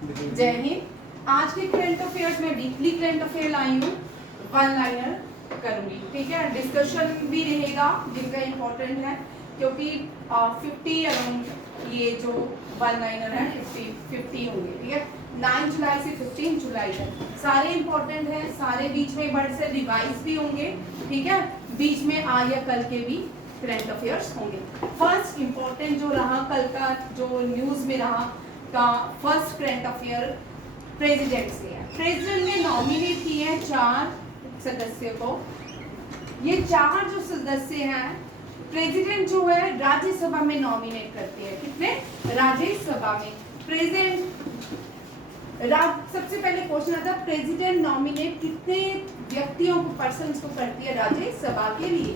जय हिंद। आज के करंट अफेयर्स में वीकली करंट अफेयर लाई हूँ, वन लाइनर करूंगी। ठीक है, डिस्कशन भी रहेगा जिनका इम्पोर्टेंट है, क्योंकि 50 अराउंड ये जो वन लाइनर है 50 होंगे। ठीक है, 9 जुलाई से 15 जुलाई तक सारे इम्पोर्टेंट हैं, सारे बीच में बड़े से रिवाइज भी होंगे। ठीक है, बीच में आज या कल के भी करंट अफेयर्स होंगे। फर्स्ट इम्पोर्टेंट जो रहा कल का, जो न्यूज में रहा का फर्स्ट करंट अफेयर प्रेसिडेंट से है। प्रेसिडेंट ने नॉमिनेट किए हैं 4 सदस्य को। ये 4 जो सदस्य हैं, प्रेसिडेंट जो है राज्यसभा में नॉमिनेट करते हैं। कितने? राज्यसभा में प्रेसिडेंट सबसे पहले क्वेश्चन आता है, प्रेसिडेंट नॉमिनेट कितने व्यक्तियों को, पर्सन्स को करती है राज्यसभा के लिए?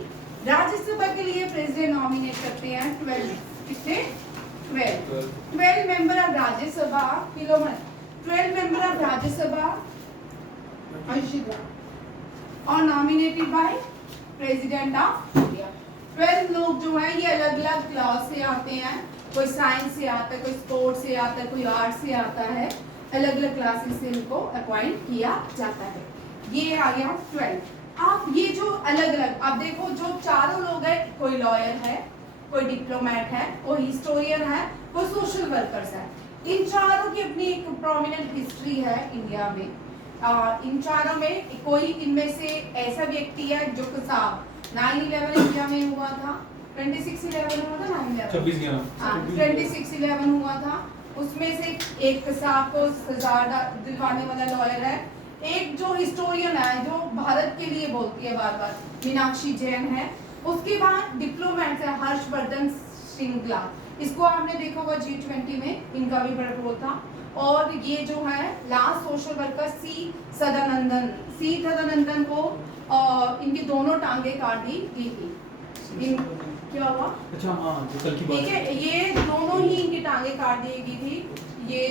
राज्यसभा के लिए प्रेसिडेंट नॉमिनेट करते हैं 12। कितने? 12 member of Rajya Sabha, 12 member of Rajya Sabha और nominated by president of India. 12 लोग जो है ये अलग अलग क्लास से आते हैं, कोई साइंस से आता है, कोई स्पोर्ट्स से आता है, कोई आर्ट से आता है, अलग अलग क्लासेस से इनको अपॉइंट किया जाता है। ये आ गया 12। आप ये जो अलग अलग, आप देखो जो चारों लोग हैं, कोई लॉयर है, कोई डिप्लोमेट है, कोई हिस्टोरियन है, कोई सोशल वर्कर्स है। इन चारों की अपनी एक प्रोमिनेंट हिस्ट्री है इंडिया में। इन चारों में कोई इनमें से ऐसा व्यक्ति है जो 9/11 इंडिया में हुआ था, 26/11 हुआ था, 26/11 हुआ था। उसमें से एक कसाब को सजा दिलवाने वाला लॉयर है। एक जो हिस्टोरियन है, जो भारत के लिए बोलती है बार बार, मीनाक्षी जैन है। उसके बाद डिप्लोमेट है हर्षवर्धन श्रृंगला, इसको आपने देखा होगा G20 में, इनका भी बड़ा रोल था। और ये जो है लास्ट सोशल वर्कर सी सदानंदन को इनकी दोनों टांगे काट दी गई थी। क्या हुआ? अच्छा हाँ, जो कल की बात ठीक है, ये दोनों ही इनकी टांगे काट दी गई थी। ये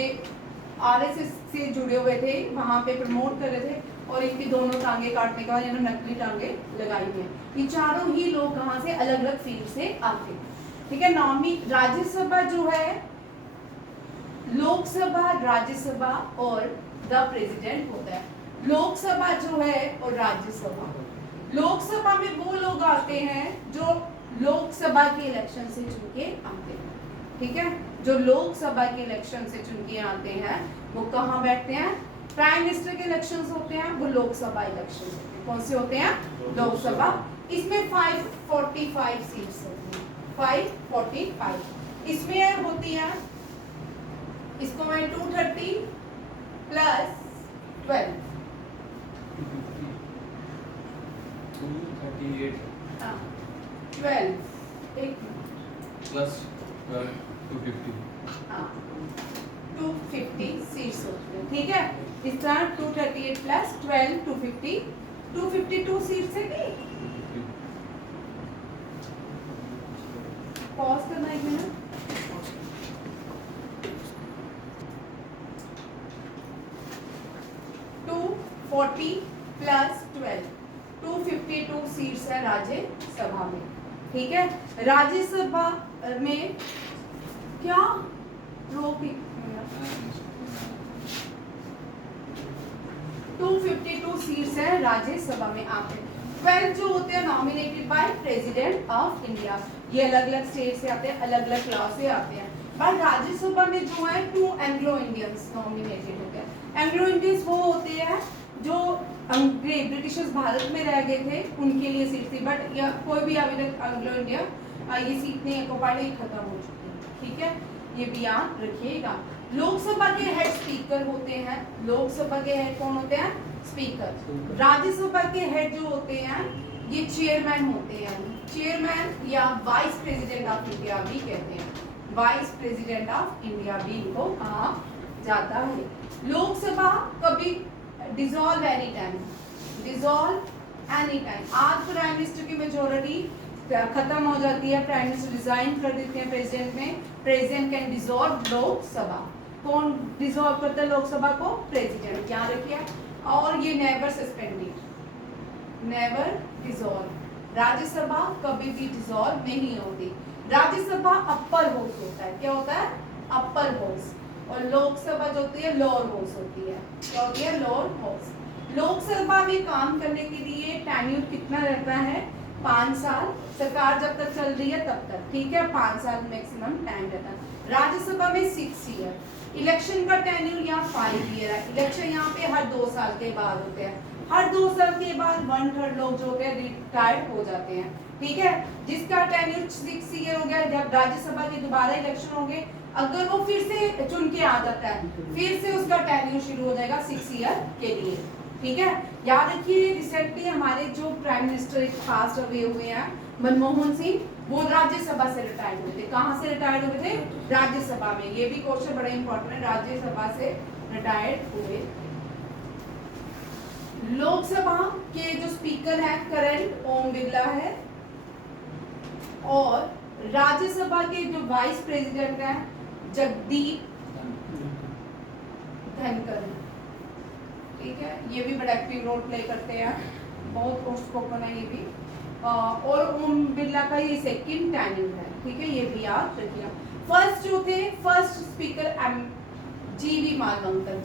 RSS से जुड़े हुए थे, वहां पे प्रमोट कर रहे थे, और इनकी दोनों टांगे काटने के बाद इन्होंने नकली टांगे लगाई हैं। ये चारों ही लोग कहाँ से, अलग अलग फील्ड से आते। ठीक है, राज्यसभा जो है, लोकसभा, राज्यसभा और द प्रेसिडेंट होता है। लोकसभा जो है और राज्यसभा, लोकसभा में वो लोग आते हैं जो लोकसभा के इलेक्शन से चुन के आते हैं। ठीक है, जो लोकसभा के इलेक्शन से चुन के आते हैं वो कहाँ बैठते हैं? प्राइम मिनिस्टर के इलेक्शंस होते हैं, वो लोकसभा इलेक्शन होते हैं। कौन से होते हैं? लोकसभा। इसमें 545 सीट्स होती हैं, 545। इसमें होती है, इसको मैं 230 प्लस 12 12 एक प्लस 250 250 सीट्स होती है। ठीक है, इस तरह 238 प्लस 12 252 सीट्स है कि पॉज करना एक मिनट। प्लस 12 252 सीट्स है राज्यसभा में। ठीक है, राज्यसभा में क्या रोक 252 सीट्स है राज्यसभा में आते हैं। 12 जो होते हैं nominated by president of India. ये अलग अलग स्टेट से आते हैं, अलग अलग क्लास से आते हैं। पर राज्यसभा में जो है 2 एंग्लो इंडियंस नॉमिनेटेड होते हैं। एंग्लो इंडियंस वो होते हैं जो अंग्रेज ब्रिटिशर्स भारत में रह गए थे, उनके लिए सीट थी। बट कोई भी अभी तक एंग्लो इंडिया ये सीट नहीं है, पहले ही खत्म हो चुकी है। ठीक है, ये भी याद रखिएगा। लोकसभा के हेड स्पीकर होते हैं। लोकसभा के हेड कौन होते हैं? स्पीकर। राज्यसभा के हेड जो होते हैं ये चेयरमैन होते हैं। चेयरमैन या वाइस प्रेसिडेंट ऑफ इंडिया भी कहते हैं। वाइस प्रेसिडेंट ऑफ इंडिया भी इनको कहा जाता है। लोकसभा कभी dissolve any time, dissolve any time. आज प्राइम मिनिस्टर की मेजोरिटी खत्म हो जाती है, प्राइम मिनिस्टर रिजाइन कर देते हैं प्रेसिडेंट में, प्रेसिडेंट कैन डिसॉल्व लोकसभा। कौन डिसॉल्व करता है लोकसभा को? प्रेसिडेंट। याद रखिए। और ये never suspended, never dissolve. Rajya Sabha कभी भी डिसॉल्व नहीं होती। राज्यसभा अपर हाउस होता है। क्या होता है? Upper house. और लोकसभा जो होती है लोअर हाउस होती है। क्या होती है? Lower house. लोकसभा में काम करने के लिए टेन्यूर कितना रहता है? 5 साल। सरकार जब तक चल रही है तब तक, ठीक है, 5 साल मैक्सिमम टाइम रहता है। राज्यसभा में 6 ईयर। इलेक्शन का टेन्यूर यहाँ 5 ईयर है। इलेक्शन यहाँ पे हर 2 साल के बाद होते हैं। हर 2 साल के बाद 1/3 लोग जो होते हैं रिटायर्ड हो जाते हैं, ठीक है। जिसका टेन्यूर 6 ईयर हो गया, जब राज्यसभा के दोबारा इलेक्शन होंगे, अगर वो फिर से चुन के आ जाता है, फिर से उसका टेन्यूर शुरू हो जाएगा 6 ईयर के लिए, ठीक है। याद रखिए रिसेंटली हमारे जो प्राइम मिनिस्टर पास्ट अवे हुए हैं मनमोहन सिंह, वो राज्यसभा से रिटायर्ड हुए थे। कहाँ से रिटायर्ड हुए थे? राज्यसभा में। ये भी क्वेश्चन बड़ा इंपॉर्टेंट है, राज्यसभा से रिटायर्ड हुए। लोकसभा के जो स्पीकर हैं करंट ओम बिरला है, और राज्यसभा के जो वाइस प्रेसिडेंट हैं जगदीप धनखड़, ठीक है। ये भी बड़ा एक्टिव रोल प्ले करते हैं, बहुत आउटस्पोकन है ये भी। और ओम बिरला का ये सेकंड टेन्यूर है, ठीक है, ये भी याद रखिएगा। फर्स्ट जो थे, फर्स्ट स्पीकर जीवी मालवणकर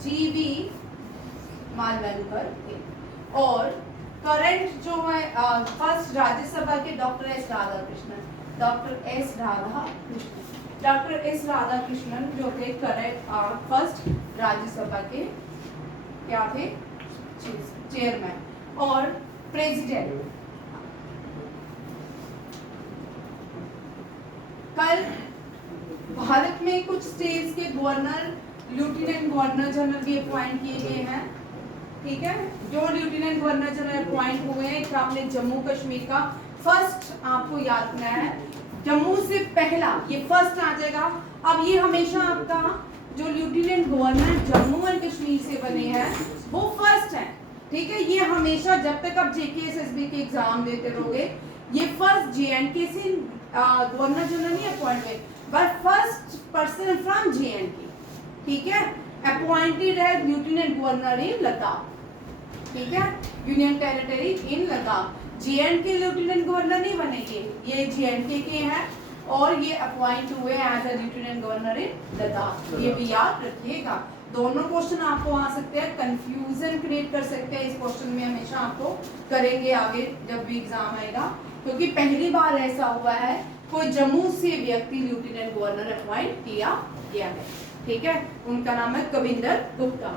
थे, और करंट जो है फर्स्ट राज्यसभा के डॉक्टर एस राधाकृष्णन जो थे करंट फर्स्ट राज्यसभा के क्या थे? चेयरमैन। और प्रेसिडेंट कल भारत में कुछ स्टेट्स के गवर्नर, लेफ्टिनेंट गवर्नर जनरल भी अपॉइंट किए गए हैं, ठीक है। जो लेफ्टिनेंट गवर्नर जनरल अपॉइंट हुए हैं, आपने जम्मू कश्मीर का फर्स्ट आपको याद रखना है, जम्मू से पहला ये फर्स्ट आ जाएगा। अब ये हमेशा आपका जो lieutenant governor Jammu and Kashmir से बने हैं वो फर्स्ट है, ठीक है। ये हमेशा जब तक आप JKSSB के एग्जाम देते रहोगे, ये फर्स्ट JNK से गवर्नर जनरल नहीं अपॉइंट हुए, but first person from JNK, ठीक है, appointed as lieutenant governor in Ladakh, ठीक है, union territory in Ladakh. JNK lieutenant governor नहीं बनेंगे, ये JNK के हैं, और ये अपॉइंट हुए as a lieutenant governor in Ladakh. ये भी याद रखिएगा। दोनों क्वेश्चन आपको आ सकते हैं, कंफ्यूजन क्रिएट कर सकते हैं इस क्वेश्चन में, हमेशा आपको करेंगे आगे जब भी एग्जाम आएगा, क्योंकि पहली बार ऐसा हुआ है कोई जम्मू से व्यक्ति लेफ्टिनेंट गवर्नर अपॉइंट किया गया है, ठीक है। उनका नाम है कविंदर गुप्ता।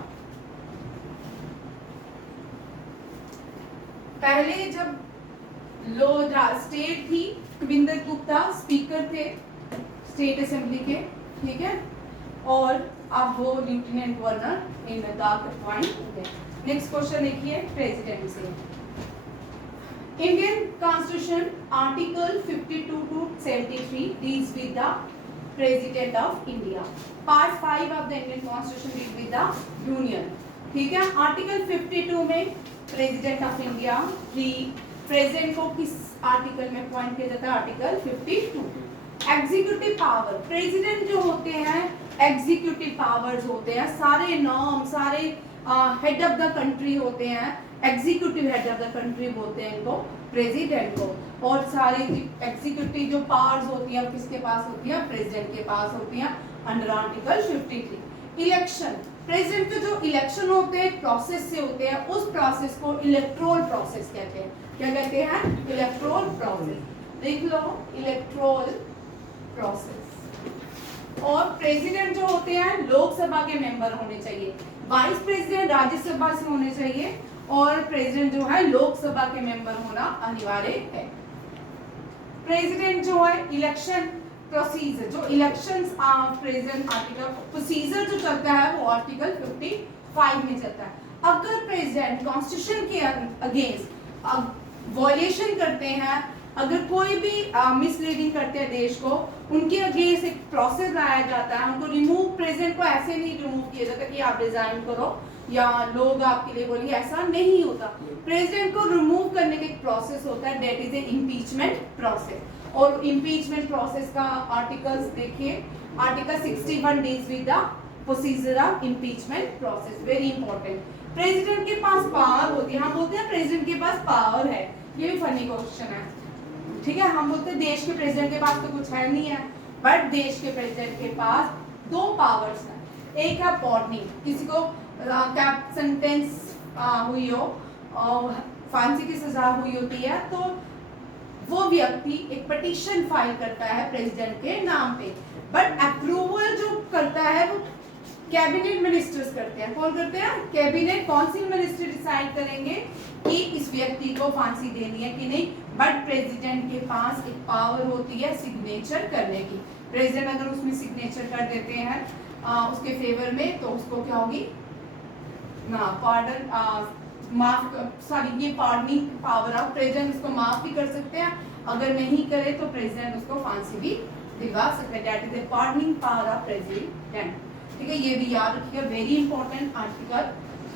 पहले जब स्टेट थी, कविंदर गुप्ता स्पीकर थे स्टेट असेंबली के, ठीक है, और अब वो lieutenant governor in Ladakh appoint हो गए। नेक्स्ट क्वेश्चन देखिए प्रेसिडेंट से। Indian constitution article 52 to 73 deals with the president of India. Part 5 of the Indian Constitution deals with the union. ठीक है, आर्टिकल 52 में प्रेसिडेंट ऑफ इंडिया, प्रेसिडेंट को किस article में अपॉइंट किया जाता है? आर्टिकल 52। एग्जीक्यूटिव पावर, प्रेसिडेंट जो होते हैं एग्जीक्यूटिव पावर्स होते हैं, सारे नॉर्म, सारे हेड ऑफ द कंट्री होते हैं, executive head of the country बोलते हैं इनको, प्रेसिडेंट को। और सारी एग्जीक्यूटिव जो पावर्स होती हैं किसके पास होती है? प्रेसिडेंट के पास होती हैं अंडर आर्टिकल 53। इलेक्शन, प्रेसिडेंट के जो इलेक्शन होते हैं प्रोसेस से होते हैं, उस प्रोसेस को इलेक्टोरल प्रोसेस कहते हैं। क्या कहते हैं? Electoral process. देख लो, इलेक्टोरल प्रोसेस। और प्रेसिडेंट जो होते हैं लोकसभा के मेंबर होने चाहिए, वाइस प्रेसिडेंट राज्यसभा से होने चाहिए, और प्रेसिडेंट जो है लोकसभा के मेंबर होना अनिवार्य है। प्रेसिडेंट जो है इलेक्शन प्रोसीजर, जो इलेक्शंस प्रेसिडेंट आर्टिकल प्रोसीजर जो चलता है वो आर्टिकल 55 में चलता है। अगर प्रेसिडेंट कॉन्स्टिट्यूशन के अगेंस्ट वॉयलेशन करते हैं, अगर कोई भी मिसलीडिंग करते हैं देश को, उनके अगेंस्ट एक प्रोसेस लाया जाता है, उनको रिमूव, प्रेसिडेंट को ऐसे नहीं रिमूव किया जाता कि आप रिजाइन करो या लोग आपके लिए बोलिए, ऐसा नहीं होता। प्रेसिडेंट को रिमूव करने का एक प्रोसेस होता है, that is a impeachment process. और इम्पीचमेंट प्रोसेस का आर्टिकल्स देखिए, article 61 deals with the procedure of impeachment process, very important. President के पास पावर होती है, हम बोलते हैं प्रेसिडेंट के पास पावर है, ये भी फनी क्वेश्चन है, ठीक है। हम बोलते हैं देश के प्रेसिडेंट के पास तो कुछ है नहीं है, बट देश के प्रेसिडेंट के पास 2 पावर्स हैं। एक है पॉर्निंग, किसी को कैप सेंटेंस हुई हो, फांसी की सजा हुई होती है, तो वो व्यक्ति एक पिटीशन फाइल करता है प्रेसिडेंट के नाम पे, बट अप्रूवल जो करता है वो कैबिनेट मिनिस्टर्स करते हैं। कौन करते हैं? कैबिनेट काउंसिल मिनिस्टर डिसाइड करेंगे कि इस व्यक्ति को फांसी देनी है कि नहीं, बट प्रेसिडेंट के पास एक पावर होती है सिग्नेचर करने की। प्रेसिडेंट अगर उसमें सिग्नेचर कर देते हैं उसके फेवर में, तो उसको क्या होगी ना पार्डन ये पार्डनिंग पावर ऑफ प्रेसिडेंट, उसको माफ भी कर सकते हैं, अगर नहीं करे तो प्रेसिडेंट उसको फांसी भी दिलवा सकते हैं। That is the pardoning power of president. ठीक है, ये भी याद रखिएगा, very important. Article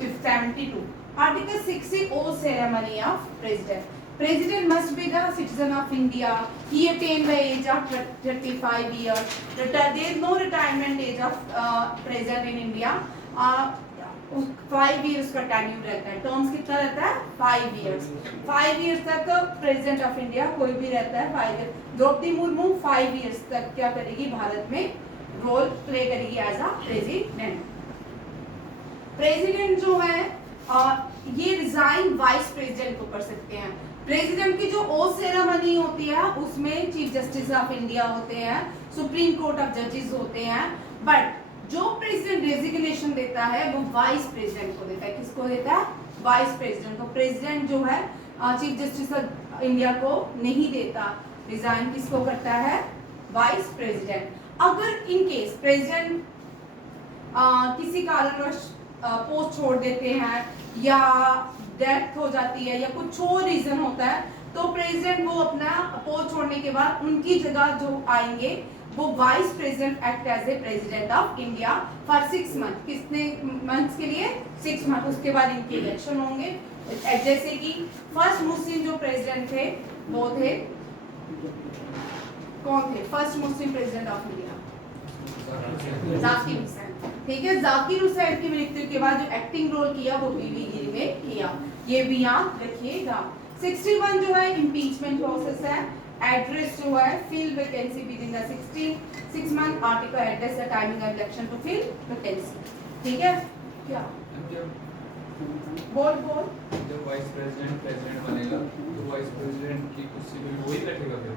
72। Article 60 oath ceremony of president. President must be the citizen of India. He attained the age of 35 years. There is no retirement age of president in India. 5 years का tenure रहता है। Terms कितना रहता है? 5 years। 5 years तक president of India कोई भी रहता है। 5 years। द्रौपदी मुर्मू 5 years तक क्या करेगी? भारत में रोल प्ले करेगी एज अ प्रेसिडेंट। प्रेसिडेंट जो है ये रिजाइन वाइस प्रेसिडेंट को कर सकते हैं। प्रेसिडेंट की जो ओथ सेरेमनी होती है उसमें चीफ जस्टिस ऑफ इंडिया होते हैं, सुप्रीम कोर्ट ऑफ जजेस होते हैं, बट जो प्रेसिडेंट रेजिग्नेशन देता है वो वाइस प्रेसिडेंट को देता है। किसको देता है? वाइस प्रेसिडेंट को। प्रेसिडेंट जो है चीफ जस्टिस ऑफ इंडिया को नहीं देता, रिजाइन किसको करता है? Vice president. अगर इन केस प्रेसिडेंट किसी कारणवश पोस्ट छोड़ देते हैं या डेथ हो जाती है या कुछ और रीजन होता है, तो प्रेसिडेंट वो अपना पोस्ट छोड़ने के बाद उनकी जगह जो आएंगे वो vice president act as a president of India for 6 month. कितने मंथ्स के लिए? 6 मंथ। उसके बाद इनके इलेक्शन होंगे। जैसे कि फर्स्ट मुस्लिम जो प्रेसिडेंट थे वो थे, कौन थे first Muslim president of India? Zakir Hussain. ठीक है, जाकिर हुसैन की मृत्यु के बाद जो एक्टिंग रोल किया वो बीबीगिरी में किया, ये भी याद रखिएगा। 61 जो है इम्पीचमेंट प्रोसेस है। एड्रेस जो है fill vacancy within the 6 month. Article address the timing of election to fill vacancy. ठीक है, क्या बोल जब वाइस प्रेसिडेंट बनेगा तो वाइस प्रेसिडेंट की कुर्सी पे वही बैठेगा फिर?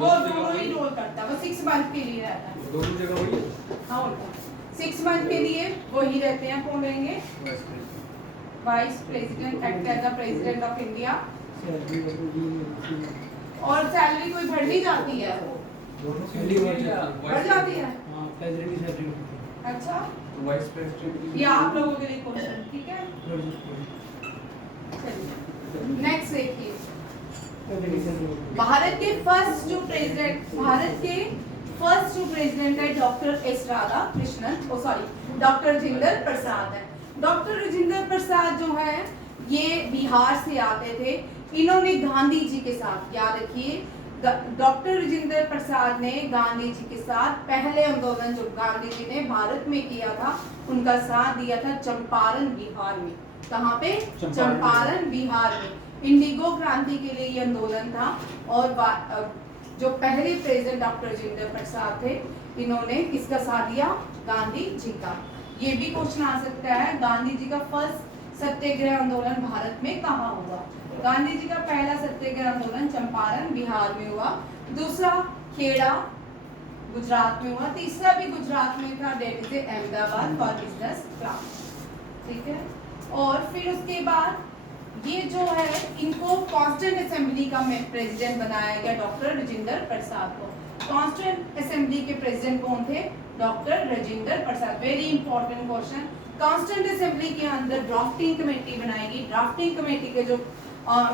वो दोनों ही रोल करता है, वो 6 मंथ के लिए रहता है। दोनों जगह वही है? हाँ, 6 मंथ के लिए वही रहते हैं। कौन रहेंगे? Vice president act as the president of India. और सैलरी कोई बढ़ नहीं जाती है? बढ़ जाती है। अच्छा, तो वाइस प्रेसिडेंट ये आप लोगों के लिए क्वेश्चन। ठीक है, नेक्स्ट देखिए। भारत के फर्स्ट जो प्रेसिडेंट है doctor S Radhakrishnan, doctor Rajendra Prasad है। डॉक्टर राजेंद्र प्रसाद जो है ये बिहार से आते थे। इन्होंने गांधी जी के साथ, याद रखिए, डॉक्टर राजेंद्र प्रसाद ने गांधी जी के साथ पहले आंदोलन जो गांधी जी ने भारत में किया था उनका साथ दिया था चंपारण बिहार में। कहाँ पे? चंपारण बिहार में। इंडिगो क्रांति के लिए ये आंदोलन था। और जो पहले प्रेसिडेंट डॉक्टर राजेंद्र प्रसाद थे, इन्होंने किसका साथ दिया? गांधी जी का। ये भी क्वेश्चन आ सकता है, गांधी जी का फर्स्ट सत्याग्रह आंदोलन भारत में कहाँ हुआ? गांधी जी का पहला सत्याग्रह आंदोलन चंपारण बिहार में हुआ, दूसरा खेड़ा गुजरात में हुआ, तीसरा भी गुजरात में था, date is Ahmedabad for business class. ठीक है, और फिर उसके बाद ये जो है इनको कॉन्स्टिट्यूंट असेंबली का प्रेसिडेंट बनाया गया डॉक्टर राजेंद्र प्रसाद को। कॉन्स्टिट्यूंट असेंबली के प्रेसिडेंट कौन थे? Doctor Rajendra Prasad. Very important question. Constituent assembly के अंदर ड्राफ्टिंग कमेटी बनाएगी। ड्राफ्टिंग कमेटी के जो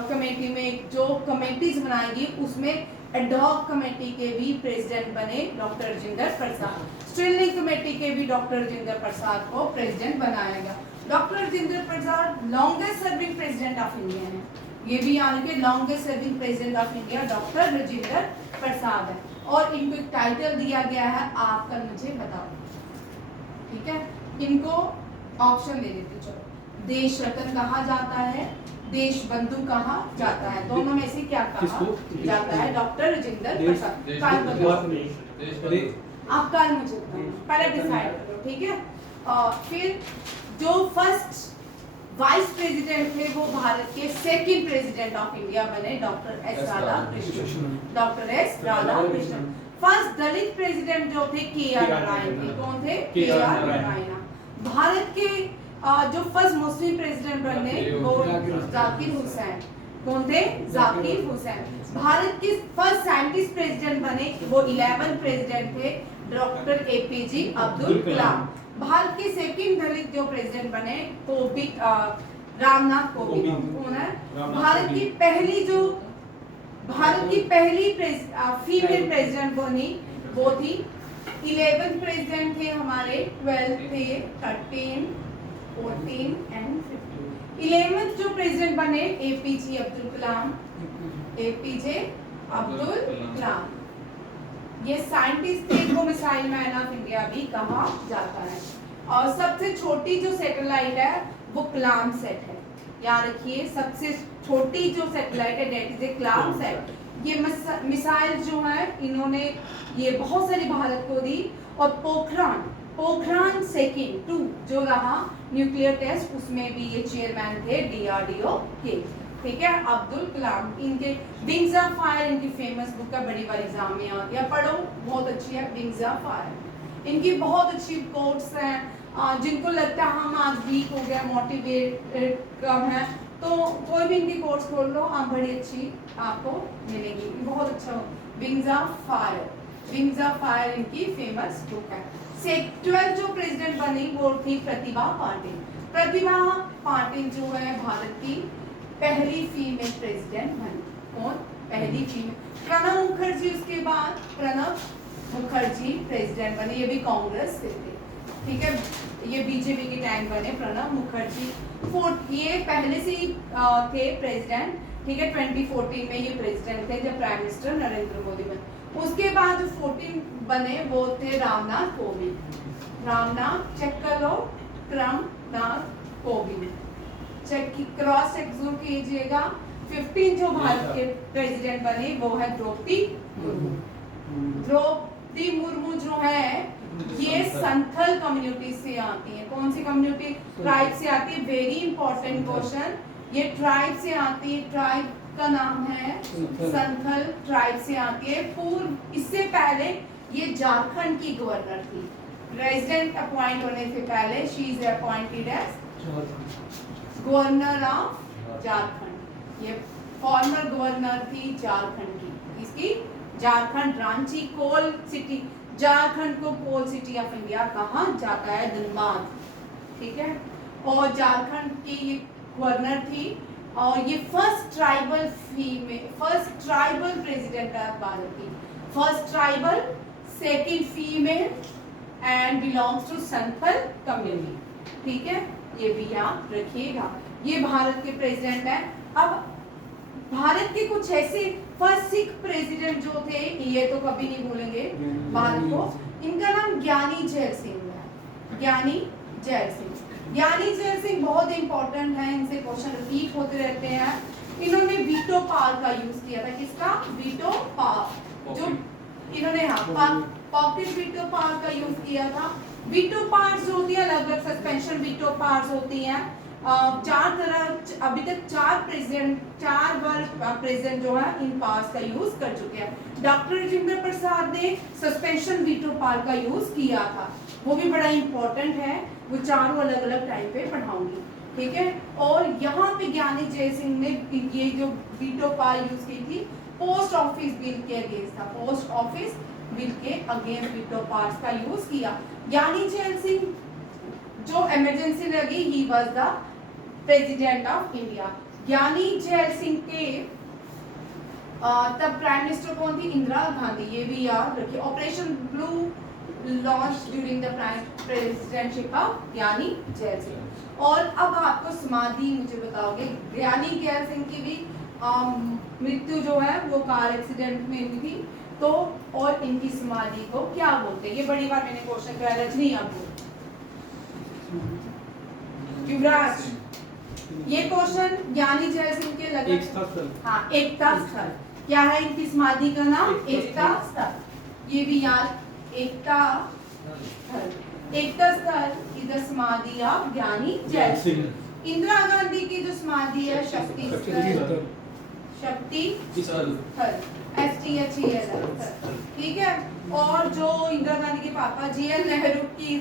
कमेटी में जो कमेटीज बनाएगी उसमें एडहॉक कमेटी के भी प्रेसिडेंट बने doctor Rajendra Prasad. Steering committee के भी डॉक्टर राजेंद्र प्रसाद को प्रेसिडेंट बनाया गया। Doctor Rajendra Prasad longest serving president of India है। ये भी यानी कि longest serving president of India doctor Rajendra Prasad है। और इनको एक टाइटल दिया गया है, आप कल मुझे बताओ। ठीक है, इनको ऑप्शन दे देते चलो। देश रत्न कहा जाता है, देश बंधु कहा जाता है, दोनों में से क्या कहा जाता है? डॉक्टर राजेंद्र प्रसाद। आप कल मुझे बताओ, पहले डिसाइड करो। ठीक है। फिर जो फर्स्ट वाइस प्रेसिडेंट थे वो भारत के सेकंड प्रेसिडेंट ऑफ इंडिया बने doctor S Radhakrishnan. Doctor S Radhakrishnan. First Dalit president जो थे के आर नारायण थे। कौन थे? के आर नारायण। भारत के जो फर्स्ट मुस्लिम प्रेसिडेंट बने वो जाकिर हुसैन। कौन थे? जाकिर हुसैन। भारत के फर्स्ट साइंटिस्ट प्रेसिडेंट बने वो 11 प्रेसिडेंट थे डॉक्टर एपीजे अब्दुल कलाम। भारत के सेकंड दलित जो प्रेसिडेंट बने रामनाथ कोविंद। कौन है? भारत की पहली फीमेल प्रेसिडेंट बनी वो थी 11 प्रेसिडेंट थे हमारे, 12 थे, 13, 14 एंड 15। 11th जो प्रेसिडेंट बने एपीजे अब्दुल कलाम। एपीजे अब्दुल कलाम ये साइंटिस्ट थे, इनको मिसाइल मैन ऑफ इंडिया भी कहा जाता है। और सबसे छोटी जो सैटेलाइट है वो कलाम सेट है, याद रखिए। सबसे छोटी जो सैटेलाइट है that is a Kalam set. ये मिसाइल जो है इन्होंने ये बहुत सारी भारत को दी। और पोखरान सेकंड 2 जो रहा न्यूक्लियर टेस्ट, उसमें भी ये चेयरमैन थे डीआरडीओ के, ठीक है, अब्दुल कलाम। इनके विंग्स ऑफ फायर इनकी फेमस बुक है, बड़ी बार एग्जाम में आती है, पढ़ो, बहुत अच्छी है विंग्स ऑफ फायर। इनकी बहुत अच्छी कोट्स हैं। जिनको लगता है हम आज वीक हो गया, मोटिवेट कम है, तो कोई भी इनकी कोट्स खोल लो, आप बड़ी अच्छी आपको मिलेंगी। बहुत अच्छा wings of fire, wings of fire इनकी फेमस बुक है। 12 जो प्रेसिडेंट बनी वो थी प्रतिभा पाटिल। प्रतिभा पाटिल जो है भारत की पहली फीमेल प्रेसिडेंट बनी। कौन? पहली फीमेल। प्रणब मुखर्जी उसके बाद प्रणब मुखर्जी प्रेसिडेंट बने, ये भी कांग्रेस से थे, ठीक है, ये बीजेपी के टाइम बने प्रणब मुखर्जी। ये पहले से ही थे प्रेसिडेंट, ठीक है, 2014 में ये प्रेसिडेंट थे जब प्राइम मिनिस्टर नरेंद्र मोदी बने। उसके बाद जो 14 बने वो थे रामनाथ कोविंद। रामनाथ चेक कर लो, Ramnath Kovind check cross check जरूर कीजिएगा। 15 जो भारत के प्रेसिडेंट बने वो है द्रौपदी मुर्मू। द्रौपदी मुर्मू जो है ये संथल कम्युनिटी से आती है। कौन सी कम्युनिटी? ट्राइब से आती है। वेरी इंपॉर्टेंट क्वेश्चन, ये ट्राइब से आती है। ट्राइब का नाम है संथल, ट्राइब से आती है। पूर्व इससे पहले ये झारखंड की गवर्नर थी। प्रेसिडेंट अपॉइंट होने से पहले she is appointed as governor of Jharkhand. ये फॉर्मर गवर्नर थी झारखंड की। इसकी झारखंड रांची कोल सिटी, झारखंड को कोल सिटी ऑफ इंडिया कहा जाता है, धनबाद, ठीक है। और झारखंड की ये गवर्नर थी और ये फर्स्ट ट्राइबल प्रेसिडेंट है भारत की। First tribal, second female and belongs to Santhal community, ठीक है, ये भी याद रखिएगा। ये भारत के प्रेसिडेंट हैं। अब भारत के कुछ ऐसे फर्स्ट सिख प्रेसिडेंट जो थे, ये तो कभी नहीं भूलेंगे भारत को। इनका नाम ज्ञानी जैल सिंह है। ज्ञानी जैल सिंह, ज्ञानी जैल सिंह बहुत इंपॉर्टेंट है, इनसे क्वेश्चन रिपीट होते रहते हैं। इन्होंने वीटो पावर का यूज किया था। किसका? Veto power. जो इन्होंने पॉकेट वीटो पावर का यूज किया था। वीटो पावर्स जो होती है अलग अलग सस्पेंशन वीटो पावर्स होती हैं। 4 तरह, अभी तक 4 बार प्रेसिडेंट जो है इन पावर्स का यूज कर चुके हैं। डॉक्टर राजेंद्र प्रसाद ने सस्पेंशन वीटो पावर का यूज किया था, वो भी बड़ा इंपॉर्टेंट है, वो चारों अलग अलग टाइम पे पढ़ाऊंगी, ठीक है। और यहाँ पे ज्ञानी जैल सिंह ने ये जो वीटो पावर यूज की थी पोस्ट ऑफिस बिल के अगेंस्ट था। पोस्ट ऑफिस बिल के अगेंस्ट वीटो पावर्स का यूज किया। ज्ञानी जैल सिंह जो इमरजेंसी लगी, he was the president of India. ज्ञानी जैल सिंह के तब प्राइम मिनिस्टर कौन थी? इंदिरा गांधी, ये भी याद रखिए। Operation blue launch during the presidentship of ज्ञानी जैल सिंह। और अब आपको समाधि मुझे बताओगे। ज्ञानी जैल सिंह की भी मृत्यु जो है वो कार एक्सीडेंट में हुई थी, तो और इनकी समाधि को क्या बोलते हैं? ये बड़ी बार मैंने क्वेश्चन कराया, रजनी आपको। युवराज, ये क्वेश्चन ज्ञानी जैल सिंह के लगे। हाँ, एकता स्थल। क्या है इनकी समाधि का नाम? एकता स्थल। ये भी याद, एकता स्थल। एकता स्थल की जो समाधि ऑफ ज्ञानी जैल सिंह। इंदिरा गांधी की जो समाधि है शक्ति स्थल, शक्ति स्थल STHEL, ठीक है। और जो इंदिरा गांधी के पापा JL नेहरू की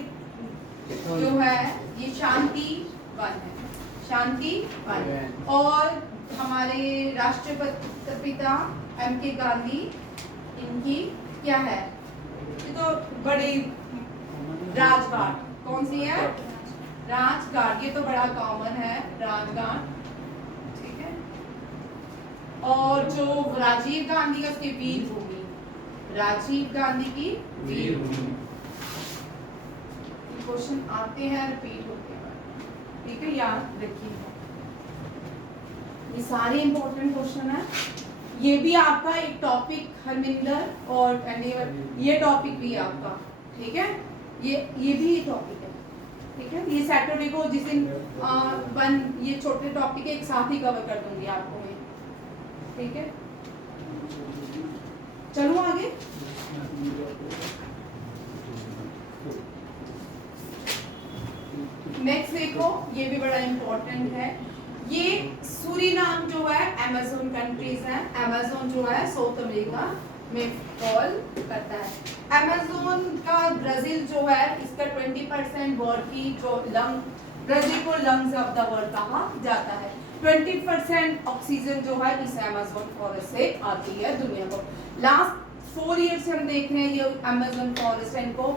जो है ये शांति वन है, शांति वन। और हमारे राष्ट्रपति पिता MK गांधी, इनकी क्या है, ये तो बड़ी राजघाट, कौन सी है, राजघाट, ये तो बड़ा कॉमन है, राजघाट, ठीक है। और जो राजीव गांधी है उसकी वीर भूमि, राजीव गांधी की वीर भूमि। क्वेश्चन आते हैं, रिपीट होते हैं, ठीक है, याद रखिए। ये सारे इंपॉर्टेंट क्वेश्चन है। ये भी आपका एक टॉपिक हरमिंदर और एंडेवर, ये टॉपिक भी है आपका, ठीक है, ये भी टॉपिक है, ठीक है। ये सैटरडे को जिस दिन ये छोटे टॉपिक एक साथ ही कवर कर दूंगी आपको मैं, ठीक है। चलो आगे। नेक्स्ट देखो, ये भी बड़ा इंपॉर्टेंट है। ये सूरीनाम जो है अमेज़न कंट्रीज है, अमेज़न जो है साउथ अमेरिका में फॉल करता है। अमेज़न का ब्राजील जो है इसका 20% वर्ल्ड की जो ब्राजील को लंग्स ऑफ द वर्ल्ड कहा जाता है। 20% ऑक्सीजन जो है इस अमेज़न फॉरेस्ट से आती है दुनिया को। लास्ट 4 ईयर से हम देख रहे हैं ये अमेज़न फॉरेस्ट इनको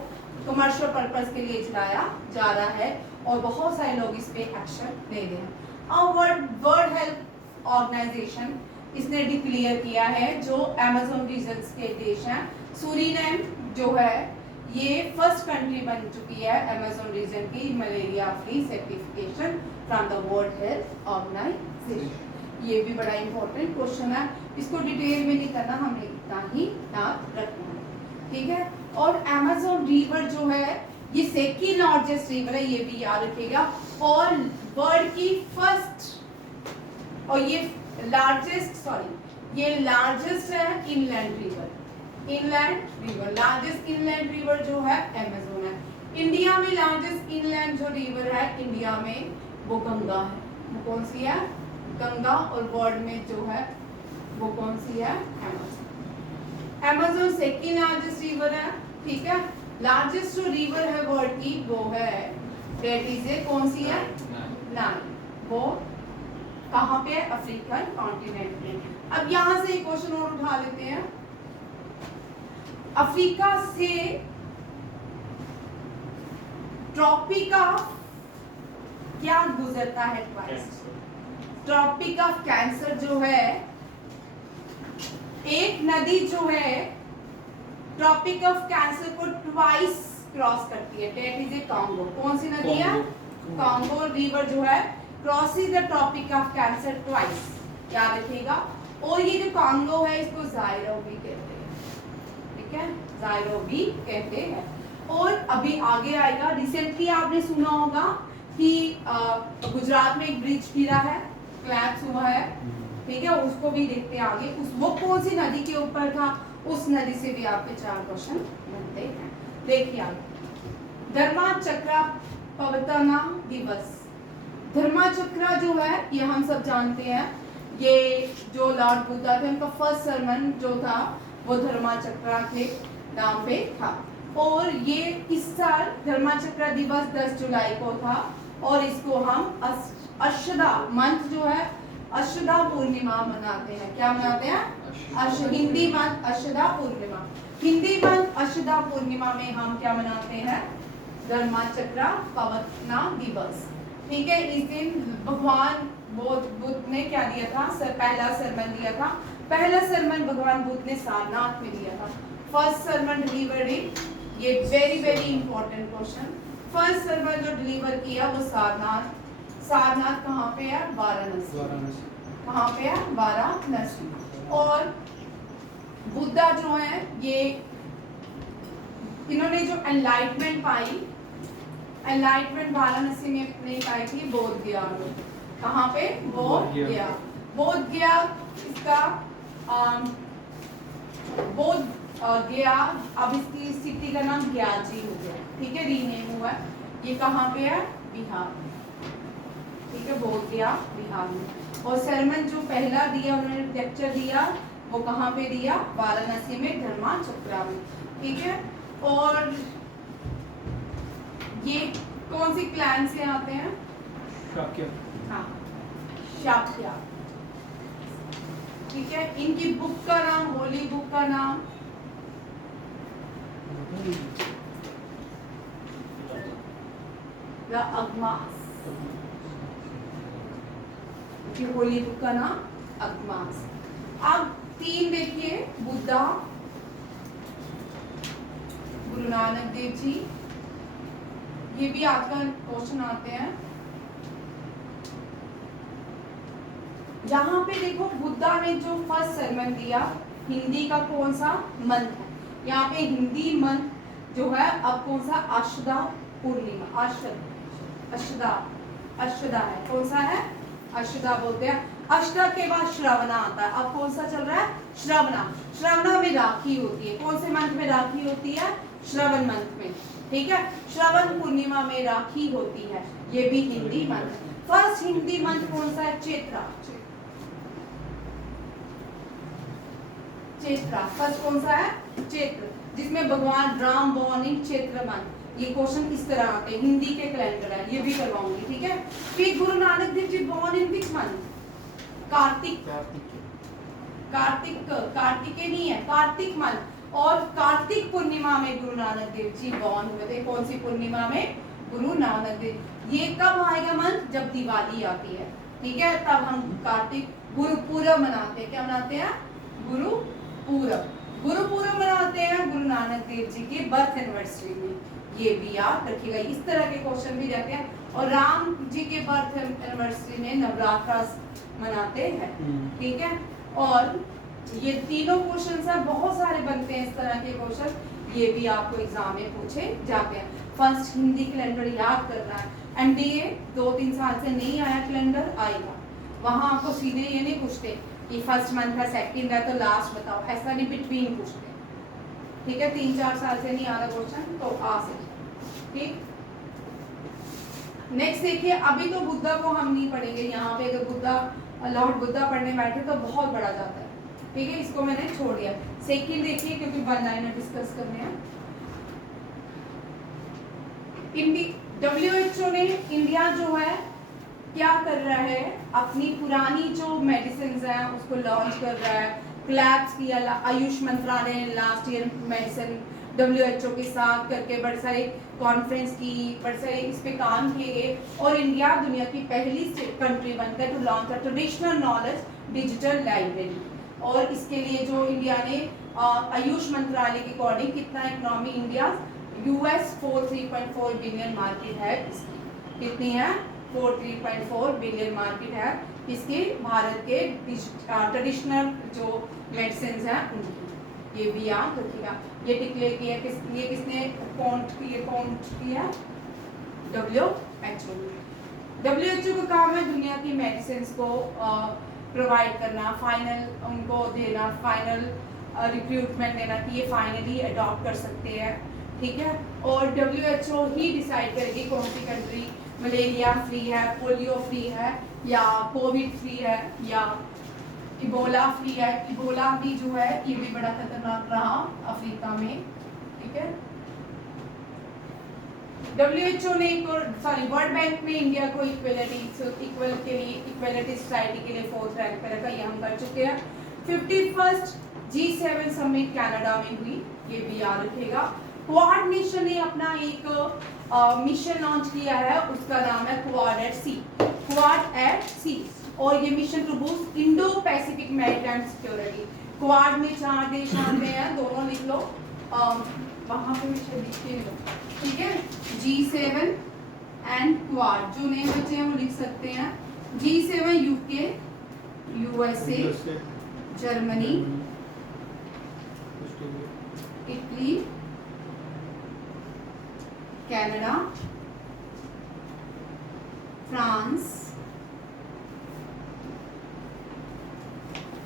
कमर्शियल पर्पस के लिए चलाया जा रहा है और बहुत सारे लोग इस पे एक्शन ले रहे हैं। अब वर्ल्ड हेल्थ ऑर्गेनाइजेशन इसने डिक्लेयर किया है जो अमेज़न रीजन्स के देश हैं, सूरीनाम जो है ये फर्स्ट कंट्री बन चुकी है अमेज़न रीजन की malaria free certification from the World Health Organization. ये भी बड़ा इंपॉर्टेंट क्वेश्चन है, इसको डिटेल में नहीं करना, हमने इतना ही याद रखना है, ठीक है। और अमेज़न रिवर जो है ये सेकंड लार्जेस्ट रिवर है, ये भी याद रखिएगा, और वर्ल्ड की फर्स्ट और ये लार्जेस्ट है inland river, largest inland river जो है अमेज़न है। इंडिया में लार्जेस्ट इनलैंड जो रिवर है इंडिया में वो गंगा है, वो कौन सी है, गंगा। और वर्ल्ड में जो है वो कौन सी है, अमेज़न सेकंड लार्जेस्ट रिवर है, ठीक है। लार्जेस्ट जो रिवर है वर्ल्ड की वो है दैट इज ए कौन सी है, नाइल। वो कहाँ पे है, अफ्रीकन कॉन्टिनेंट में। अब यहाँ से एक क्वेश्चन और उठा लेते हैं, अफ्रीका से ट्रॉपिक ऑफ क्या गुजरता है, ट्रॉपिक ऑफ कैंसर जो है, एक नदी जो है ट्रॉपिक ऑफ कैंसर को ट्वाइस क्रॉस करती है, दैट इज ए कांगो। कौन सी नदी है, कांगो रिवर जो है crosses the Tropic of Cancer twice, याद रखिएगा। और ये जो कांगो है इसको जायरो भी कहते हैं, ठीक है, जायरो भी कहते हैं। और अभी आगे आएगा, रिसेंटली आपने सुना होगा कि गुजरात में एक ब्रिज गिरा है, क्लैप्स हुआ है, ठीक है, उसको भी देखते हैं आगे। वो कौन सी नदी के ऊपर था, उस नदी से भी आपके 4 क्वेश्चन बनते हैं। देखिए आगे, धर्मा चक्र पवर्तना दिवस। धर्मा चक्र जो है ये हम सब जानते हैं, ये जो लॉर्ड बुद्धा थे उनका फर्स्ट सरमन जो था वो धर्मा चक्र के नाम पे था। और ये इस साल धर्मा चक्र दिवस 10 जुलाई को था और इसको हम अश्वदा मंथ जो है अश्वदा पूर्णिमा मनाते हैं। क्या मनाते हैं, हिंदी मंथ अश्वदा पूर्णिमा। हिंदी मंथ अश्वदा पूर्णिमा में हम क्या मनाते हैं, धर्मा चक्र पवर्तना दिवस, ठीक है। इस दिन भगवान बुद्ध ने क्या दिया था, पहला सरमन दिया था। पहला सरमन भगवान बुद्ध ने सारनाथ में दिया था। फर्स्ट सरमन डिलीवर्ड इन, ये very very important question, first sermon जो डिलीवर किया वो सारनाथ। सारनाथ कहाँ पे है, वाराणसी। कहाँ पे है, वाराणसी। और बुद्धा जो है ये इन्होंने जो एनलाइटमेंट पाई, एनलाइटमेंट वाराणसी में नहीं पाई थी, बोध गया में। कहाँ पे, बोध गया। बोध गया इसका बोध गया, अब इसकी सिटी का नाम ग्याजी हो गया, ठीक है, रीनेम हुआ है। ये कहाँ पे है? बिहार में, ठीक है, बोध गया बिहार में। और सरमन जो पहला दिया उन्होंने लेक्चर दिया वो कहाँ पे दिया? वाराणसी में, धर्मा चक्रा में, ठीक है। और ये कौन सी क्लैन से आते हैं? शाक्य। हाँ, शाक्या, ठीक है। इनकी बुक का नाम, होली बुक का नाम द अगमास, की होली बुक का नाम अगमास। अब 3 देखिए, बुद्धा, गुरु नानक देव जी, ये भी आजकल क्वेश्चन आते हैं। यहाँ पे देखो बुद्धा ने जो फर्स्ट सरमन दिया, हिंदी का कौन सा मंथ है? यहाँ पे हिंदी मंथ जो है अब कौन सा? अष्टदा पूर्णिमा, अष्टदा है, कौन सा है? अष्टदा बोलते हैं। अष्टदा के बाद श्रवणा आता है, अब कौन सा चल रहा है? श्रवणा। श्रवणा में राखी होती है, कौन से मंथ में राखी होती है? श्रवण मंथ में, ठीक है। श्रवण पूर्णिमा में राखी होती है, ये भी Hindi month. First Hindi month कौन सा है? चैत्र। चैत्र फर्स्ट कौन सा है? चैत्र, जिसमें भगवान Ram born in Chaitra month. ये क्वेश्चन इस तरह आते हैं, हिंदी के कैलेंडर है, ये भी करवाऊंगी, ठीक है। फिर Guru Nanak Dev ji born in which month? Kartik, Kartikeya नहीं है, कार्तिक मंथ। और कार्तिक पूर्णिमा में गुरु नानक देव जी born हुए थे। कौन सी पूर्णिमा में? गुरु नानक देव। ये कब आएगा मंथ? जब दिवाली आती है, ठीक है, तब हम कार्तिक गुरुपूरब मनाते हैं। क्या मनाते हैं? गुरुपूरब। गुरुपूरब मनाते हैं गुरु नानक देव जी के बर्थ एनिवर्सरी में, ये भी याद रखिएगा। इस तरह के क्वेश्चन भी रहते हैं। और राम जी के बर्थ एनिवर्सरी में नवरात्र मनाते हैं, ठीक है। और ये तीनों क्वेश्चन है, बहुत सारे बनते हैं इस तरह के क्वेश्चन, ये भी आपको एग्जाम में पूछे जाते हैं। फर्स्ट हिंदी कैलेंडर याद करना है। एनडीए 2-3 साल से नहीं आया कैलेंडर, आएगा। वहां आपको सीधे ये नहीं पूछते कि फर्स्ट मंथ है, सेकंड है तो लास्ट बताओ, ऐसा नहीं, बिटवीन पूछते, ठीक है। 3-4 साल से नहीं आ रहा क्वेश्चन तो आ सकते, ठीक। नेक्स्ट देखिए, अभी तो बुद्धा को हम नहीं पढ़ेंगे, यहाँ पे अगर बुद्धा, लॉर्ड बुद्धा पढ़ने बैठे तो बहुत बड़ा जाता है, ठीक है, इसको मैंने छोड़ दिया। सेकंड देखिए, क्योंकि 1 लाइनर डिस्कस करने हैं। WHO ने इंडिया जो है क्या कर रहा है, अपनी पुरानी जो मेडिसिन है उसको लॉन्च कर रहा है। क्लैप्स किया, आयुष मंत्रालय ने लास्ट ईयर मेडिसिन WHO के साथ करके बड़े सारे कॉन्फ्रेंस की, बड़े सारे इस पे काम किए गए। और इंडिया दुनिया की पहली कंट्री बनकर to launch a traditional knowledge digital library. और इसके लिए जो इंडिया ने आयुष मंत्रालय के अकॉर्डिंग कितना economy India US 43.4 billion market है इसकी, कितनी है? 43.4 बिलियन मार्केट है इसके, भारत के ट्रेडिशनल जो मेडिसिन हैं उनकी, ये भी याद रखिएगा। ये डिक्लेयर किया ये किसने काउंट किया? WHO। WHO का काम है दुनिया की मेडिसिन को प्रोवाइड करना, फाइनल उनको देना, फाइनल रिक्रूटमेंट देना कि ये फाइनली अडॉप्ट कर सकते हैं, ठीक है। और WHO ही डिसाइड करेगी कौन सी कंट्री मलेरिया फ्री है, पोलियो फ्री है, या कोविड फ्री है, या इबोला फ्री है। इबोला भी जो है ये भी बड़ा खतरनाक रहा अफ्रीका में, ठीक है। WHO ने वर्ल्ड बैंक ने इंडिया को इक्वलिटी सोसाइटी के लिए 4th रैंक पे रखा, ये हम कर चुके हैं। 51st G7 समिट कनाडा में हुई, ये भी याद रखेगा। क्वाड नेशन ने अपना एक मिशन लॉन्च किया है, उसका नाम है Quad at sea, Quad at sea. और ये mission to boost Indo Pacific maritime security. Quad में 4 देश आते हैं, दोनों लिख लो, वहां पे मिशन लिख के लो, ठीक है। G7 एंड क्वाड, जो नए बच्चे हैं वो लिख सकते हैं। G7 UK, USA, Germany, Italy, Canada, France,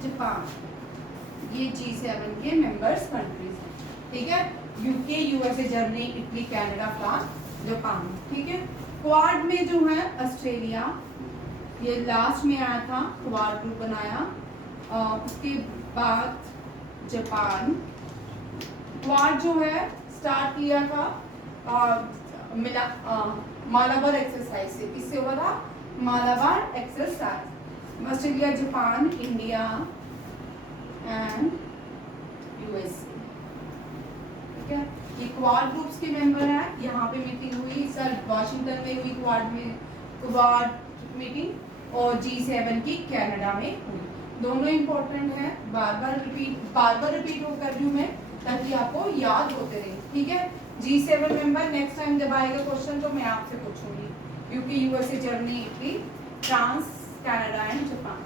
Japan. ये G7 के मेंबर्स कंट्रीज हैं, ठीक है। UK, USA, Germany, Italy, Canada, France, Japan, ठीक है। क्वाड में जो है ऑस्ट्रेलिया, ये लास्ट में आया था, क्वाड ग्रुप बनाया। उसके बाद जापान। क्वाड जो है स्टार्ट किया था मालाबार एक्सरसाइज से। किससे हुआ था? Malabar exercise. Australia, Japan, India and USA, ठीक है। ये क्वाड ग्रुप्स के मेंबर हैं। यहाँ पे मीटिंग हुई सर वाशिंगटन में हुई क्वाड मीटिंग, और G7 की कनाडा में हुई। दोनों इंपॉर्टेंट है, बार बार रिपीट हो कर रही हूँ मैं, ताकि आपको याद होते रहे, ठीक है। G7 मेंबर, नेक्स्ट टाइम जब आएगा क्वेश्चन तो मैं आपसे पूछूंगी। UK, USA, Germany, Italy, France, Canada and Japan.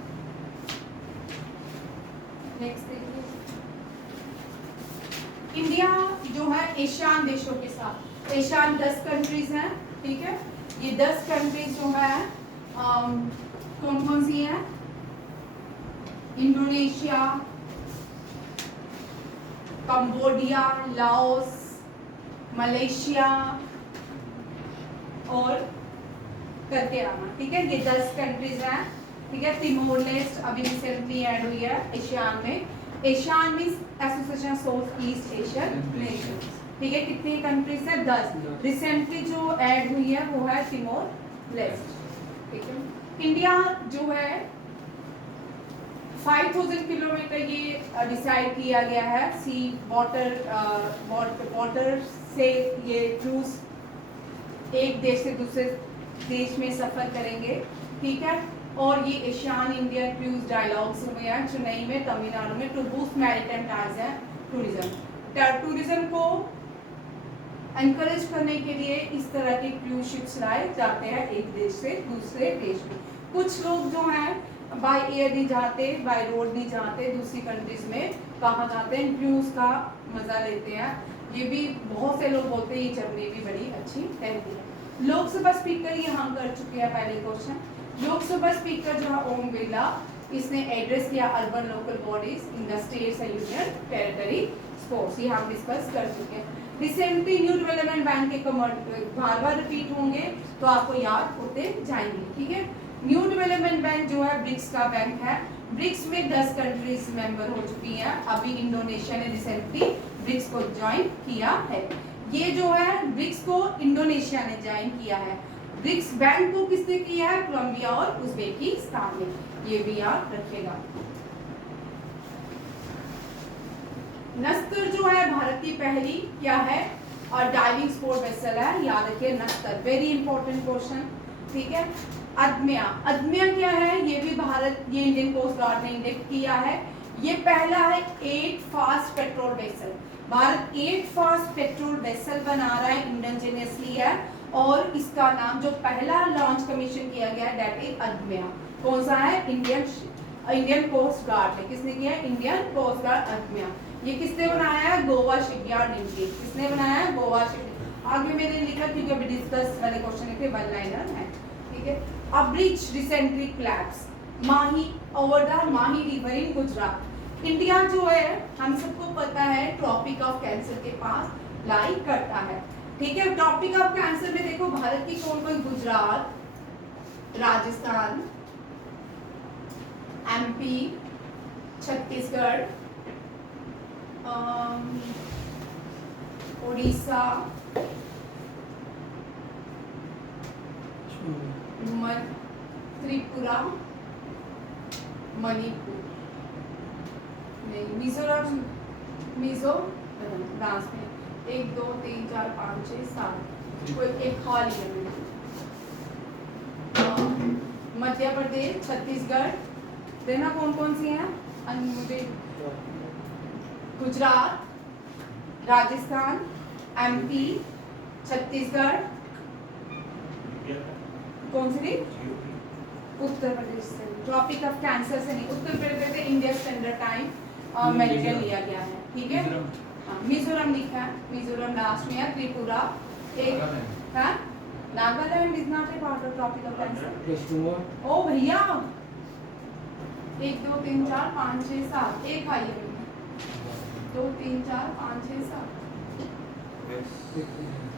Next देखिए, इंडिया जो है एशियान देशों के साथ, एशियान 10 कंट्रीज हैं, ठीक है। ये 10 कंट्रीज जो है कौन कौन सी हैं? इंडोनेशिया, कंबोडिया, लाओस, मलेशिया और करके आना, ठीक है। ये 10 कंट्रीज हैं, ठीक है। तिमोर लेस्ट अभी रिसेंटली ऐड हुई है एशियान में। ASEAN means Association of East Asian Nations, ठीक है। कितनी कंट्रीज है? 10। रिसेंटली जो ऐड हुई है वो है तिमोर लेस्ट, ठीक है। इंडिया जो है 5000 किलोमीटर ये डिसाइड किया गया है। सी वाटर से ये क्रूज एक देश से दूसरे देश में सफर करेंगे, ठीक है। और ये एशियान इंडिया क्रूज डायलॉग्स हुए हैं चेन्नई में, तमिलनाडु में, टू बूस्ट मैरीटाइम टाइज है टूरिज्म को एनकरेज करने के लिए इस तरह के क्रूज शिप्स लाए जाते हैं एक देश से दूसरे देश में। कुछ लोग जो हैं बाय एयर नहीं जाते, बाय रोड नहीं जाते, दूसरी कंट्रीज में कहाँ जाते हैं, क्रूज का मजा लेते हैं। ये भी बहुत से लोग बोलते हैं ये जर्नी भी बड़ी अच्छी रहती है। लोकसभा स्पीकर यहाँ कर चुके हैं पहले क्वेश्चन। लोकसभा स्पीकर जो है ओम बिरला, इसने एड्रेस किया urban local bodies in the states and union territory sports, ये हम डिस्कस कर चुके हैं। रिसेंटली न्यू डेवलपमेंट बैंक के बार बार रिपीट होंगे तो आपको याद होते जाएंगे, ठीक है। न्यू डेवलपमेंट बैंक जो है ब्रिक्स का बैंक है। ब्रिक्स में 10 कंट्रीज मेंबर हो चुकी हैं। अभी इंडोनेशिया ने रिसेंटली ब्रिक्स को ज्वाइन किया है। ये जो है ब्रिक्स को इंडोनेशिया ने ज्वाइन किया है। ब्रिक्स बैंक को किसने किया है? कोलंबिया और उज्बेकिस्तान ने। ये भी याद रखिएगा। नस्तर जो है भारत की पहली क्या है? और डाइविंग स्पोर्ट वेसल है, याद रखिए नस्तर, वेरी इंपॉर्टेंट क्वेश्चन, ठीक है। अदम्या, अदम्या क्या है? ये भी भारत, ये इंडियन कोस्ट गार्ड ने इंडेक्ट किया है। ये पहला है 8 fast patrol vessel. Bharat 8 fast patrol vessel बना रहा है, इंडिजिनियसली है, और इसका नाम जो पहला लॉन्च कमीशन किया गया है दैट इज अदम्या। कौन सा है? इंडियन कोस्ट गार्ड है। किसने किया है? Indian coast guard Adamya. ये किसने बनाया है? Goa shipyard limited. किसने बनाया है? गोवा शिपयार्ड। आगे मैंने लिखा क्योंकि अभी डिस्कस वाले क्वेश्चन थे, वन लाइनर है, ठीक है। A bridge recently collapsed Mahi over the Mahi river in Gujarat. India जो है हम सबको पता है ट्रॉपिक ऑफ कैंसर के पास लाई करता है, ठीक है। ट्रॉपिक ऑफ कैंसर में देखो भारत की कौन कौन? गुजरात, राजस्थान, एमपी, छत्तीसगढ़, उड़ीसा, त्रिपुरा, मणिपुर, नहीं मिजोरम, डांस में 1 2 3 4 5 6 7 कोई एक खाली है। मध्य प्रदेश, छत्तीसगढ़, देखना कौन कौन सी हैं मुझे? गुजरात, राजस्थान, एमपी, छत्तीसगढ़, कौन सी थी? उत्तर प्रदेश से। ट्रॉपिक ऑफ कैंसर से नहीं, उत्तर प्रदेश से इंडिया स्टैंडर्ड टाइम मेरिडियन लिया गया है, ठीक है। मिजोरम लिखा है, मिजोरम लास्ट में है। त्रिपुरा, एक है Nagaland is not a part of tropic of cancer. ओ भैया 1 2 3 4 5 6 7 एक आई है, 2 3 4 5 6 7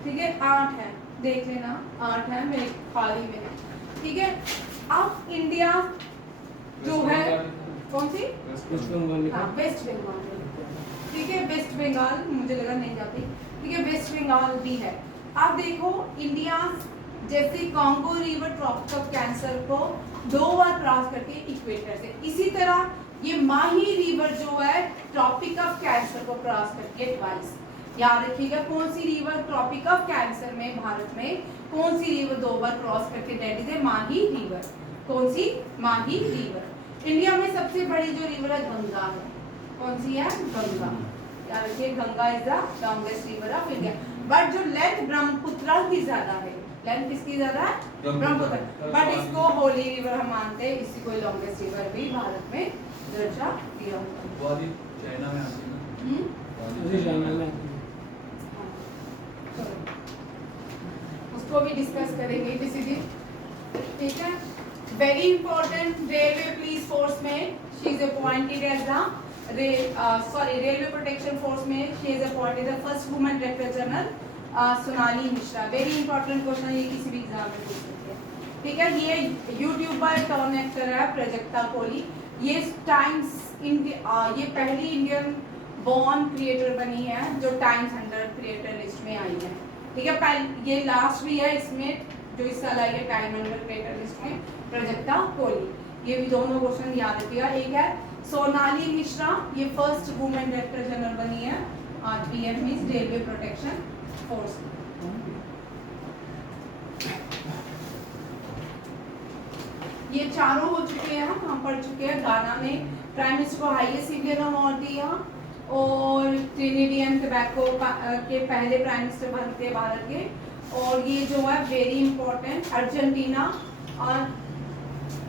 ठीक है 8 है, देख लेना 8 है मेरे खाली में, ठीक है। अब इंडिया जो है कौन सी, हाँ वेस्ट बंगाल, ठीक है वेस्ट बंगाल, मुझे लगा नहीं जाती, ठीक है वेस्ट बंगाल भी है। अब देखो इंडिया जैसे Congo river Tropic of Cancer को 2 बार क्रॉस करके इक्वेटर से, इसी तरह ये माही रिवर जो है ट्रॉपिक ऑफ कैंसर को क्रॉस करके ट्वाइस। याद रखिएगा कौन सी रिवर ट्रॉपिक ऑफ कैंसर में भारत में कौन सी रिवर 2 बार क्रॉस करके डेट इज माही रिवर, कौन सी, माही रिवर। इंडिया में सबसे बड़ी जो रिवर है गंगा है, कौन सी है, गंगा। याद रखिए Ganga is the longest river of India, but जो लेंथ ब्रह्मपुत्र की ज्यादा है, लेंथ किसकी ज्यादा है, ब्रह्मपुत्र, बट इसको होली रिवर हम मानते हैं, इसी को लॉन्गेस्ट रिवर भी भारत में दर्जा दिया हुआ है। चाइना में आती है, उसको भी डिस्कस करेंगे किसी दिन, ठीक है। Very important, railway police force में she is appointed as the railway protection force में she is appointed the first women director general Sonali Mishra. Very important question, ये किसी भी एग्जाम में पूछ सकते हैं, ठीक है। ये यूट्यूबर टर्न एक्टर है प्राजक्ता कोहली, ये टाइम्स ये पहली इंडियन बॉर्न क्रिएटर बनी है जो टाइम्स 100 क्रिएटर लिस्ट में आई है, ठीक है। ये लास्ट भी है इसमें जो इस साल आई है टाइम 100 क्रिएटर लिस्ट में, प्राजक्ता कोहली। ये भी दोनों क्वेश्चन याद रखिएगा। एक है सोनाली मिश्रा, ये फर्स्ट वुमेन डायरेक्टर जनरल बनी है RPF means railway protection force. ये चारों हो चुके हैं, हम पढ़ चुके हैं। गाना ने प्राइम मिनिस्टर को हाईएस्ट सिविलियन अवार्ड दिया, और ट्रिनिटी एंड टोबैको के पहले प्राइम मिनिस्टर बनते भारत के। और ये जो है वेरी इंपॉर्टेंट, अर्जेंटीना, और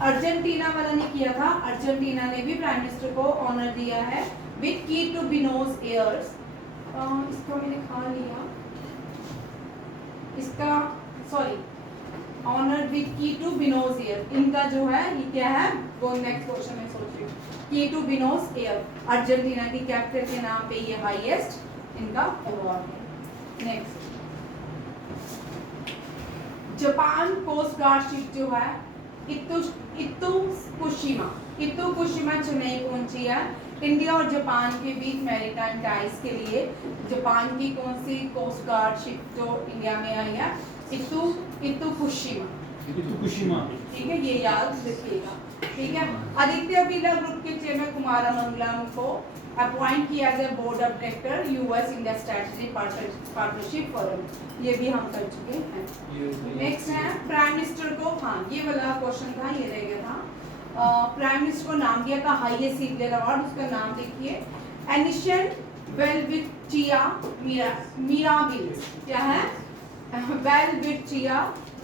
अर्जेंटीना वाला ने किया था, अर्जेंटीना ने भी प्राइम मिनिस्टर को ऑनर दिया है विथ की टू बिनोस एयर्स। इसका मैंने खा लिया, इसका सॉरी ऑनर विथ की टू बिनोस एयर, इनका जो है ये क्या है, वो नेक्स्ट क्वेश्चन में सोच रही हूँ। Key to Buenos Aires Argentina की कैपिटल के नाम पे ये हाईएस्ट इनका अवार्ड है। Next Japan coast guard ship जो है इत्तुकुशिमा चेन्नई पहुंची है। इंडिया और जापान के बीच मैरीटाइम टाइज के लिए जापान की कौन सी कोस्ट गार्ड शिप जो इंडिया में आई है, इत्तुकुशिमा, ठीक है, ये याद रखिएगा, ठीक है। आदित्य बिरला ग्रुप के चेयरमैन कुमार मंगलम को अपॉइंट किया गया board of director US India strategic partnership forum, ये भी हम कर चुके हैं। नेक्स्ट है प्राइम मिनिस्टर को, हाँ ये वाला क्वेश्चन था, ये रह गया था। प्राइम मिनिस्टर को नाम दिया था हाईएस्ट सिविलियन अवार्ड, उसका नाम देखिए एनिशियन वेलविचिया मिराबिल्स, क्या है, वेलविचिया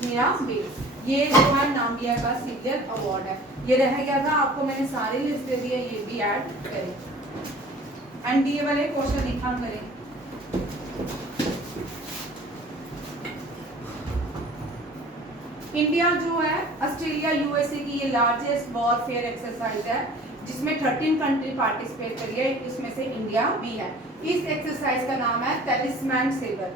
मिराबिल्स, ये जो है नाम्बिया का सिविलियन अवार्ड है। ये रह गया था, आपको मैंने सारे लिस्ट दे दिए, ये भी ऐड करें। एनडीए वाले क्वेश्चन लिखा करें। इंडिया जो है ऑस्ट्रेलिया यूएसए की ये लार्जेस्ट वॉरफेयर एक्सरसाइज है जिसमें 13 कंट्री पार्टिसिपेट करी है, इसमें से इंडिया भी है। इस एक्सरसाइज का नाम है टैलिस्मैन सेवर,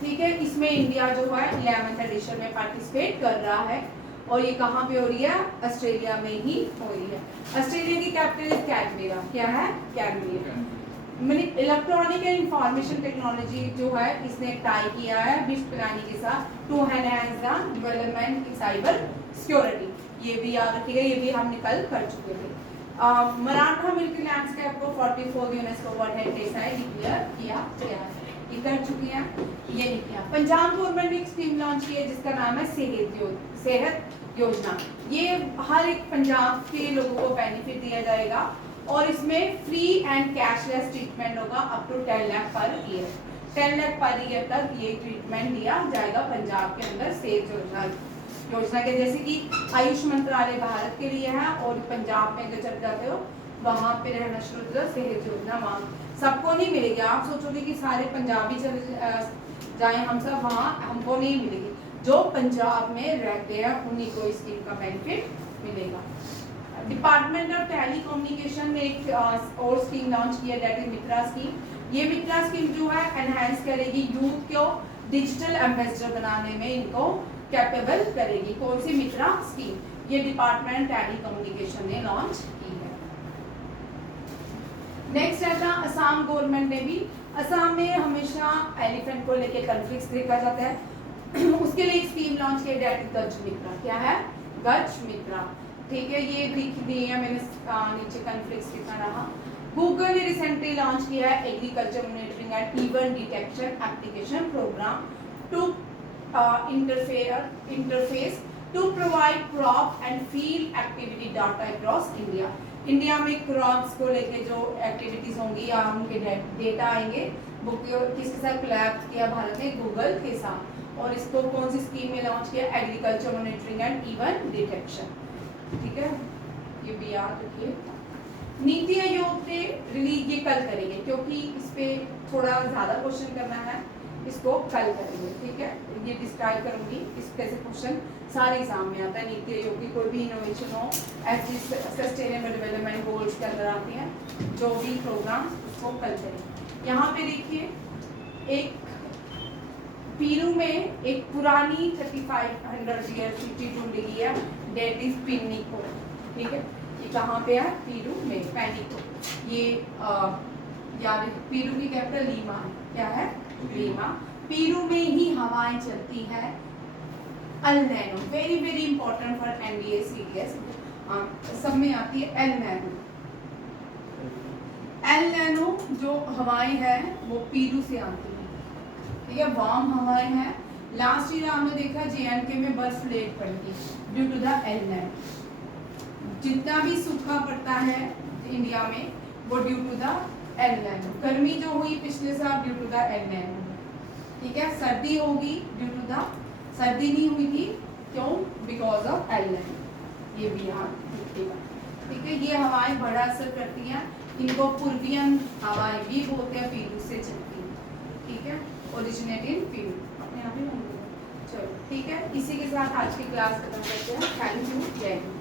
ठीक है। इसमें इंडिया जो है 11th एडिशन में पार्टिसिपेट कर रहा है, और ये कहाँ पे हो रही है, ऑस्ट्रेलिया में ही हो रही है। ऑस्ट्रेलिया की कैपिटल कैनबेरा, क्या है, Canberra. Electronic and information technology जो है इसने टाई किया है विश्व प्रणाली के साथ to enhance the development in cyber security, ये भी याद रखिएगा, ये भी हम निकल कर चुके थे। मराठा मिलिट्री लैंडस्केप को 44 UNESCO world heritage site declare किया गया है, ये कर चुकी हैं, ये नहीं किया। पंजाब गवर्नमेंट ने एक स्कीम लॉन्च की है जिसका नाम है सेहत योजना। ये हर एक पंजाब के लोगों को बेनिफिट दिया जाएगा, और इसमें फ्री एंड कैशलेस ट्रीटमेंट होगा up to 10 lakh per year. 10 lakh per year तक ये ट्रीटमेंट दिया जाएगा पंजाब के अंदर सेहत योजना के, जैसे कि आयुष मंत्रालय भारत के लिए है, और पंजाब में जो चल जाते हो वहाँ पे रहना शुरू कर सेहत योजना वहाँ सबको नहीं मिलेगी। आप सोचोगे कि सारे पंजाबी चले जाए हम सब, वहाँ हमको नहीं मिलेगी, जो पंजाब में रहते हैं उन्हीं को स्कीम का बेनिफिट मिलेगा। डिपार्टमेंट ऑफ टेली कम्युनिकेशन ने एक और स्कीम लॉन्च किया, दैट इज मित्रा स्कीम। ये मित्रा स्कीम जो है एनहांस करेगी यूथ को डिजिटल एम्बेसडर बनाने में, इनको कैपेबल करेगी। कौन सी मित्रा स्कीम? ये डिपार्टमेंट टेली कम्युनिकेशन ने लॉन्च की है। नेक्स्ट है था असम गवर्नमेंट ने भी। असम में हमेशा एलिफेंट को लेके कॉन्फ्लिक्ट्स देखा जाता है उसके लिए एक स्कीम लॉन्च की, दैट इज गज मित्रा। क्या है? गज मित्रा। ठीक है, ये लिख दी है मैंने, नीचे कॉन्फ्लिक्ट्स लिखा रहा। गूगल ने रिसेंटली लॉन्च किया है agriculture monitoring and event detection application programme to interface to provide crop and field activity data across India. India में क्रॉप्स को लेके जो एक्टिविटीज होंगी या उनके डेटा आएंगे, वो किसके साथ कोलैब किया भारत ने? गूगल के साथ। और इसको कौन सी स्कीम में लॉन्च किया? Agriculture monitoring and event detection. ठीक है, ये भी याद रखिए। नीति आयोग ने रिलीज, ये कल करेंगे क्योंकि इस पे थोड़ा ज्यादा क्वेश्चन करना है, इसको कल करेंगे। ठीक है, ये डिस्क्राइब करूंगी इस पे से क्वेश्चन सारे एग्जाम में आता है। नीति आयोग की कोई भी इनोवेशन हो, ऐसी सस्टेनेबल डेवलपमेंट गोल्स के अंदर आती हैं, जो भी प्रोग्राम, उसको कल करेंगे। यहाँ पे देखिए, एक पीरू में एक पुरानी 3500 ईयर सिटी ढूंढ गई है, डेट इज पिनिको। ठीक है, ये कहाँ पे है? पीरू में, पेनिको। ये याद, पीरू की कैपिटल लीमा है। क्या है? लीमा। पीरू में ही हवाएं चलती है। L nano, very very important for NDA CDS, सब में आती है एल नैनो। एल नैनो जो हवाएं हैं वो पीरू से आती है। ठीक है, वार्म हवाएं हैं। लास्ट ईयर हमने देखा जेएंडके में बर्फ लेट पड़ती due to the El Nino. जितना भी सूखा पड़ता है इंडिया में वो due to the El Nino. गर्मी जो हुई पिछले साल due to the El Nino. ठीक है, सर्दी होगी ड्यू टू द, सर्दी नहीं हुई थी क्यों? Because of L nano. ये भी याद रखिएगा। ठीक है, ये हवाएं बड़ा असर करती हैं, इनको पूर्वियन हवाएं भी बोलते हैं, पीरू से चलती हैं। ठीक है, ओरिजिनेट इन पीरू। अपने यहाँ पे चलो, ठीक है, इसी के साथ आज की क्लास खत्म करते हैं। थैंक यू, जय हिंद।